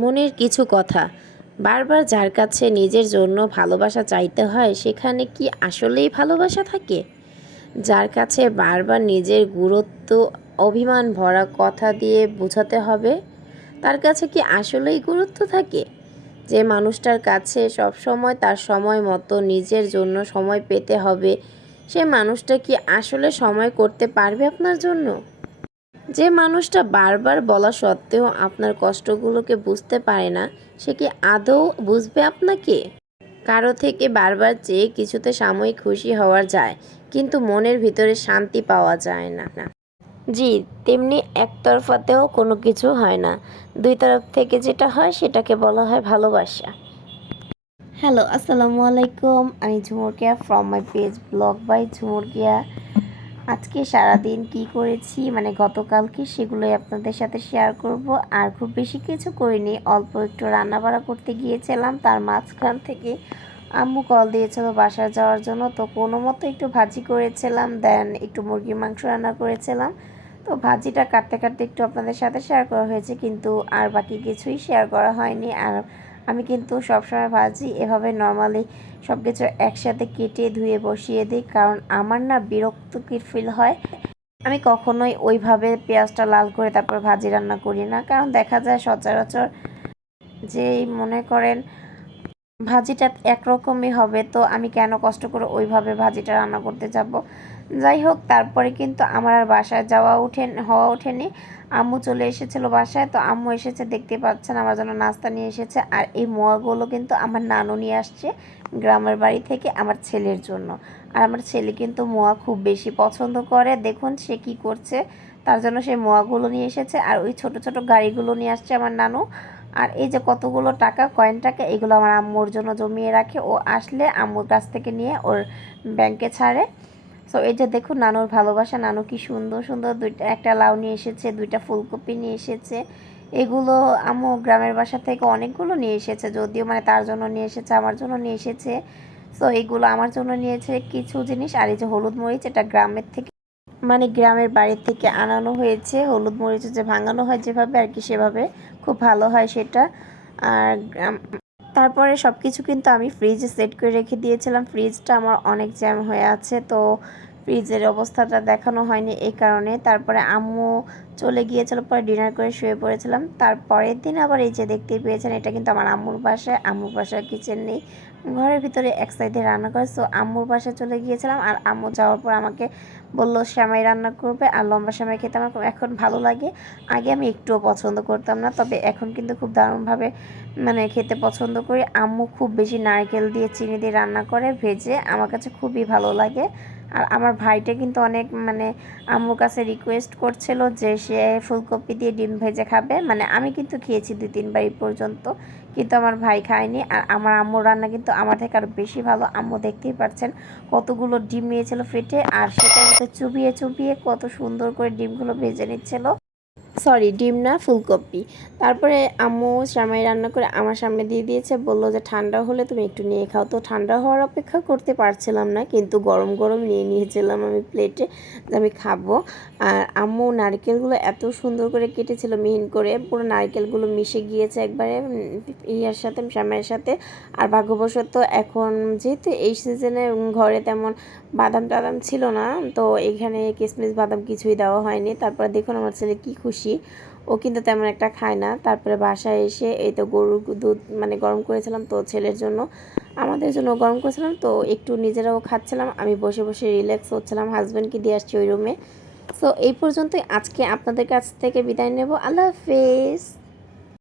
মনের কিছু কথা বারবার যার কাছে নিজের জন্য ভালোবাসা চাইতে হয় সেখানে কি আসলেই ভালোবাসা থাকে? যার কাছে বারবার নিজের গুরুত্ব অভিমান ভরা কথা দিয়ে বোঝাতে হবে, তার কাছে কি আসলেই গুরুত্ব থাকে? যে মানুষটার কাছে সবসময় তার সময় মতো নিজের জন্য সময় পেতে হবে, সে মানুষটা কি আসলে সময় করতে পারবে আপনার জন্য? যে মানুষটা বারবার বলা সত্ত্বেও আপনার কষ্টগুলোকে বুঝতে পারে না, সে কি আদৌ বুঝবে আপনাকে? কারো থেকে বারবার চেয়ে কিছুতে সাময়িক খুশি হওয়া যায়, কিন্তু মনের ভিতরে শান্তি পাওয়া যায় না। জি, তেমনি একতরফাতেও কোনো কিছু হয় না। দুই তরফ থেকে যেটা হয় সেটাকে বলা হয় ভালোবাসা। হ্যালো, আসসালামু আলাইকুম। আমি Jhumurkia from my page blog by Jhumurkia. আজকে সারাদিন কি করেছি মানে গতকালকে সেগুলোই আপনাদের সাথে শেয়ার করব। আর খুব বেশি কিছু করিনি, অল্প একটু রান্নাবাড়া করতে গিয়েছিলাম। তার মাঝখান থেকে আম্মু কল দিয়েছিল বাসায় যাওয়ার জন্য, তো কোনো মতো একটু ভাজি করেছিলাম, দেন একটু মুরগির মাংস রান্না করেছিলাম। তো ভাজিটা কাটতে কাটতে একটু আপনাদের সাথে শেয়ার করা হয়েছে, কিন্তু আর বাকি কিছুই শেয়ার করা হয়নি। আর আমি কিন্তু সবসময় ভাজি এভাবে নর্মালি সব কিছু একসাথে কেটে ধুয়ে বসিয়ে দিই, কারণ আমার না বিরক্তিকর ফিল হয়। আমি কখনোই ওইভাবে পেঁয়াজটা লাল করে তারপর ভাজি রান্না করি না, কারণ দেখা যায় সচরাচর যেই মনে করেন ভাজিটা একরকমই হবে, তো আমি কেন কষ্ট করে ওইভাবে ভাজিটা রান্না করতে যাব। যাই হোক, তারপরে কিন্তু আমার আর বাসায় হওয়া ওঠেনি। আম্মু চলে এসেছিল বাসায়, তো আম্মু এসেছে, দেখতে পাচ্ছেন আমার জন্য নাস্তা নিয়ে এসেছে। আর এই মোয়াগুলো কিন্তু আমার নানু নিয়ে আসছে গ্রামের বাড়ি থেকে আমার ছেলের জন্য। আর আমার ছেলে কিন্তু মোয়া খুব বেশি পছন্দ করে, দেখুন সে কি করছে। তার জন্য সে মোয়াগুলো নিয়ে এসেছে, আর ওই ছোট ছোট গাড়িগুলো নিয়ে আসছে আমার নানু। আর এই যে কতগুলো টাকা, কয়েন টাকা, এগুলো আমার আম্মুর জন্য জমিয়ে রাখে, ও আসলে আম্মুর কাছ থেকে নিয়ে ওর ব্যাংকে ছাড়ে। সো এই যে দেখুন নানুর ভালোবাসা, নানু কি সুন্দর সুন্দর একটা লাউ নিয়ে এসেছে, দুইটা ফুলকপি নিয়ে এসেছে। এগুলো আম্মু গ্রামের বাসা থেকে অনেকগুলো নিয়ে এসেছে, যদিও মানে তার জন্য নিয়ে এসেছে, আমার জন্য নিয়ে এসেছে। সো এইগুলো আমার জন্য নিয়েছে কিছু জিনিস। আর এই যে হলুদ মরিচ, এটা গ্রামের থেকে মানে গ্রামের বাড়ি থেকে আনানো হয়েছে। হলুদ মরিচ যে ভাঙানো হয় যেভাবে আর কি, সেভাবে খুব ভালো হয় সেটা। আর তারপরে সব কিছু কিন্তু আমি ফ্রিজে সেট করে রেখে দিয়েছিলাম। ফ্রিজটা আমার অনেক জ্যাম হয়ে আছে, তো ফ্রিজের অবস্থাটা দেখানো হয়নি এই কারণে। তারপরে আম্মু চলে গিয়েছিল, পরে ডিনার করে শুয়ে পড়েছিলাম। তারপরের দিন আবার এই যে দেখতেই পেয়েছেন, এটা কিন্তু আমার আম্মুর বাসায়। আম্মুর বাসায় কিচেন নেই, ঘরের ভিতরে এক সাইডে রান্না করে। সো আম্মুর বাসায় চলে গিয়েছিলাম। আর আম্মু যাওয়ার পর আমাকে বললো সেমাই রান্না করবে, আর লম্বা সেমাই খেতে আমার এখন ভালো লাগে। আগে আমি একটুও পছন্দ করতাম না, তবে এখন কিন্তু খুব দারুণভাবে মানে খেতে পছন্দ করি। আম্মু খুব বেশি নারকেল দিয়ে চিনি দিয়ে রান্না করে ভেজে, আমার কাছে খুবই ভালো লাগে। আর আমার ভাইটা কিন্তু অনেক মানে আম্মুর কাছে রিকোয়েস্ট করছিল যে সে ফুলকপি দিয়ে ডিম ভেজে খাবে। মানে আমি কিন্তু খেয়েছি 2-3 বার এই পর্যন্ত, কিন্তু আমার ভাই খায়নি। আর আমার আম্মুর রান্না কিন্তু আমার থেকে আরও বেশি ভালো। আম্মু দেখতেই পাচ্ছেন কতগুলো ডিম নিয়েছিল ফেটে, আর সেটার মধ্যে চুবিয়ে চুবিয়ে কত সুন্দর করে ডিমগুলো ভেজে নিচ্ছিল। সরি, ডিম না, ফুলকপি। তারপরে আম্মু সেমাই রান্না করে আমার সামনে দিয়ে দিয়েছে, বলল যে ঠান্ডা হলে তুমি একটু নিয়ে খাও। তো ঠান্ডা হওয়ার অপেক্ষা করতে পারছিলাম না, কিন্তু গরম গরম নিয়ে নিয়েছিলাম আমি প্লেটে, যে আমি খাবো। আর আম্মু নারকেলগুলো এত সুন্দর করে কেটেছিল মিহিন করে, পুরো নারকেলগুলো মিশে গিয়েছে একবারে ইয়ার সাথে, সেমাইয়ের সাথে। আর ভাগ্যবশত এখন যেহেতু এই সিজনে ঘরে তেমন বাদাম টাদাম ছিল না, তো এখানে কিশমিশ বাদাম কিছুই দেওয়া হয়নি। তারপরে দেখুন আমার ছেলে কি খুশি, ও কিন্তু তেমন একটা খায় না। তারপরে বাসায় এসে এই তো গরুর দুধ মানে গরম করেছিলাম, তো ছেলের জন্য আমাদের জন্য গরম করেছিলাম, তো একটু নিজেরাও খাচ্ছিলাম, আমি বসে বসে রিল্যাক্স হচ্ছিলাম। হাজব্যান্ডকে দিয়ে আসছি ওই রুমে। সো এই পর্যন্তই আজকে আপনাদের কাছ থেকে বিদায় নেব। আল্লাহ হাফেজ।